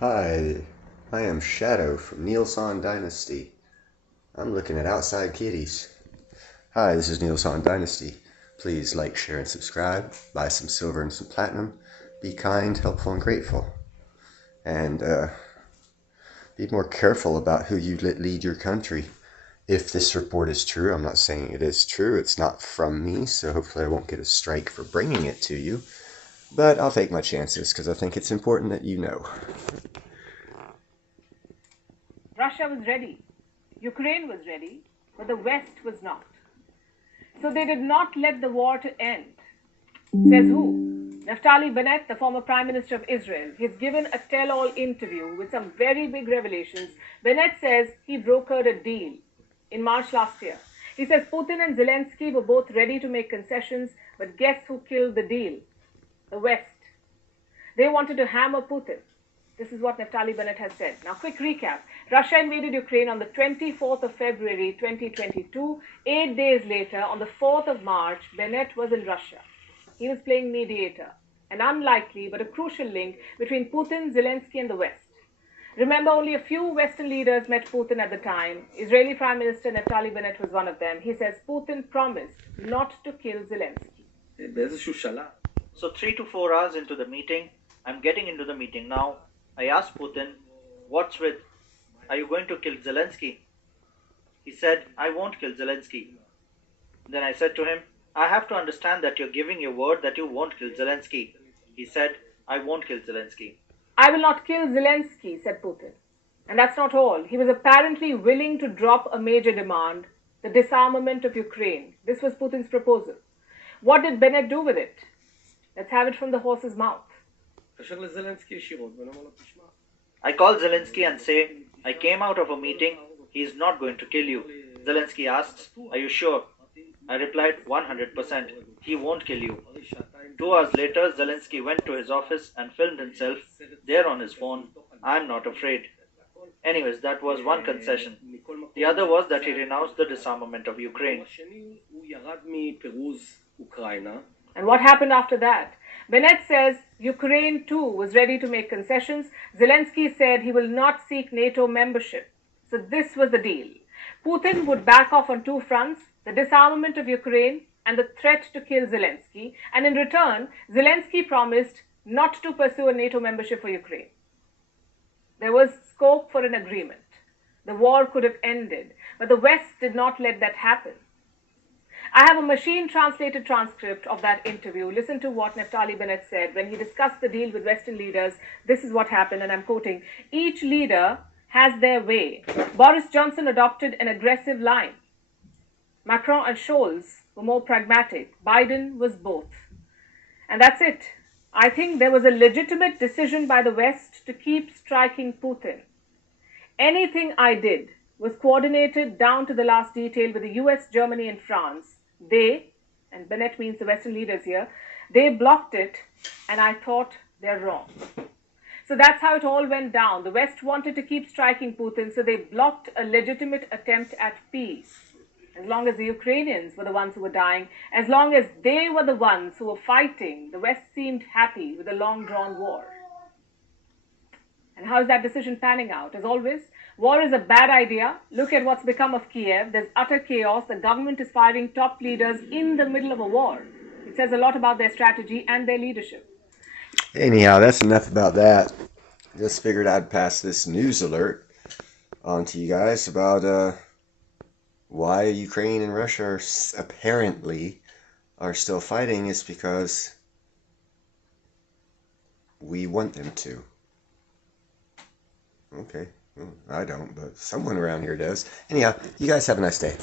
Hi, I am Shadow from Neilson Dynasty. I'm looking at outside kitties. Hi, this is Neilson Dynasty. Please like, share, and subscribe. Buy some silver and some platinum. Be kind, helpful, and grateful. And be more careful about who you let lead your country. If this report is true, I'm not saying it is true. It's not from me, so hopefully I won't get a strike for bringing it to you. But I'll take my chances because I think it's important that you know. Russia was ready, Ukraine was ready, but the West was not. So they did not let the war to end. Says who? Naftali Bennett, the former Prime Minister of Israel. He's given a tell-all interview with some very big revelations. Bennett says he brokered a deal in March last year. He says Putin and Zelensky were both ready to make concessions, but guess who killed the deal? The West. They wanted to hammer Putin. This is what Naftali Bennett has said. Now, quick recap. Russia invaded Ukraine on the 24th of February 2022. 8 days later, on the 4th of March, Bennett was in Russia. He was playing mediator, an unlikely but a crucial link between Putin, Zelensky, and the West. Remember, only a few Western leaders met Putin at the time. Israeli Prime Minister Naftali Bennett was one of them. He says Putin promised not to kill Zelensky. So 3 to 4 hours into the meeting, I'm getting into the meeting now. I asked Putin, what's with? Are you going to kill Zelensky? He said, I won't kill Zelensky. Then I said to him, I have to understand that you're giving your word that you won't kill Zelensky. He said, I won't kill Zelensky. I will not kill Zelensky, said Putin. And that's not all. He was apparently willing to drop a major demand, the disarmament of Ukraine. This was Putin's proposal. What did Bennett do with it? Let's have it from the horse's mouth. I call Zelensky and say, I came out of a meeting, he is not going to kill you. Zelensky asks, are you sure? I replied, 100%, he won't kill you. 2 hours later, Zelensky went to his office and filmed himself there on his phone. I'm not afraid. Anyways, that was one concession. The other was that he renounced the disarmament of Ukraine. And what happened after that? Bennett says Ukraine too was ready to make concessions. Zelensky said he will not seek NATO membership. So this was the deal. Putin would back off on two fronts, the disarmament of Ukraine and the threat to kill Zelensky. And in return, Zelensky promised not to pursue a NATO membership for Ukraine. There was scope for an agreement. The war could have ended, but the West did not let that happen. I have a machine-translated transcript of that interview. Listen to what Naftali Bennett said when he discussed the deal with Western leaders. This is what happened, and I'm quoting, each leader has their way. Boris Johnson adopted an aggressive line. Macron and Scholz were more pragmatic. Biden was both. And that's it. I think there was a legitimate decision by the West to keep striking Putin. Anything I did was coordinated down to the last detail with the US, Germany, and France. They, and Bennett means the Western leaders here, they blocked it, and I thought they're wrong. So that's how it all went down. The West wanted to keep striking Putin, so they blocked a legitimate attempt at peace. As long as the Ukrainians were the ones who were dying, as long as they were the ones who were fighting, the West seemed happy with a long-drawn war. And how is that decision panning out? As always, war is a bad idea. Look at what's become of Kiev. There's utter chaos. The government is firing top leaders in the middle of a war. It says a lot about their strategy and their leadership. Anyhow, that's enough about that. Just figured I'd pass this news alert on to you guys about why Ukraine and Russia apparently are still fighting is because we want them to. Okay, well, I don't, but someone around here does. Anyhow, you guys have a nice day.